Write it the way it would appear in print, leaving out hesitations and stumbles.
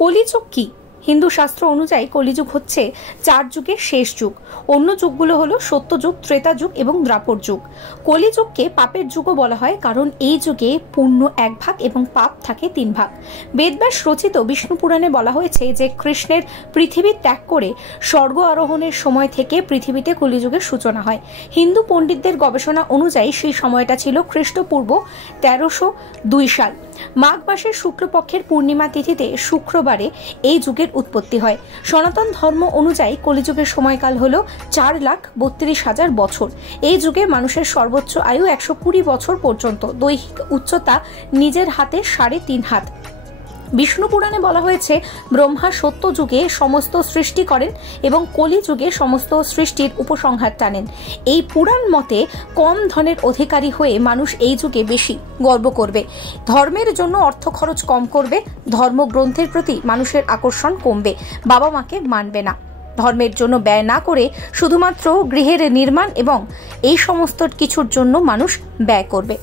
কলিযুগ কি? হিন্দু শাস্ত্র অনুযায়ী কলিযুগ হচ্ছে 4 যুগের শেষ যুগ। অন্য যুগগুলো হলো সত্যযুগ, ত্রেতা যুগ এবং দ্বাপর যুগ। কলিযুগকে পাপের যুগও বলা হয়, কারণ এই যুগে পুণ্য 1 ভাগ এবং পাপ থাকে 3 ভাগ। বেদব্যাস রচিত বিষ্ণু পুরাণে বলা হয়েছে যে কৃষ্ণের পৃথিবী ত্যাগ করে স্বর্গ আরোহণের সময় থেকে পৃথিবীতে কলিযুগের সূচনা হয়। হিন্দু পণ্ডিতদের গবেষণা অনুযায়ী সেই সময়টা ছিল খ্রিস্টপূর্ব 1302 সাল। মাঘ মাসের শুক্লপক্ষের পূর্ণিমা তিথিতে শুক্রবারে এই যুগের উৎপত্তি হয়। সনাতন ধর্ম অনুযায়ী কলিযুগের সময়কাল হল 4,32,000 বছর। এই যুগে মানুষের সর্বোচ্চ আয়ু 120 বছর পর্যন্ত। দৈহিক উচ্চতা নিজের হাতে 3.5 হাত। বিষ্ণু পুরাণে বলা হয়েছে ব্রহ্মা সত্য যুগে সমস্ত সৃষ্টি করেন এবং কলি যুগে সমস্ত সৃষ্টির উপসংহার টানেন। এই পুরাণ মতে কম ধনের অধিকারী হয়ে মানুষ এই যুগে বেশি গর্ব করবে, ধর্মের জন্য অর্থ খরচ কম করবে, ধর্মগ্রন্থের প্রতি মানুষের আকর্ষণ কমবে, বাবা মাকে মানবে না, ধর্মের জন্য ব্যয় না করে শুধুমাত্র গৃহের নির্মাণ এবং এই সমস্ত কিছুর জন্য মানুষ ব্যয় করবে।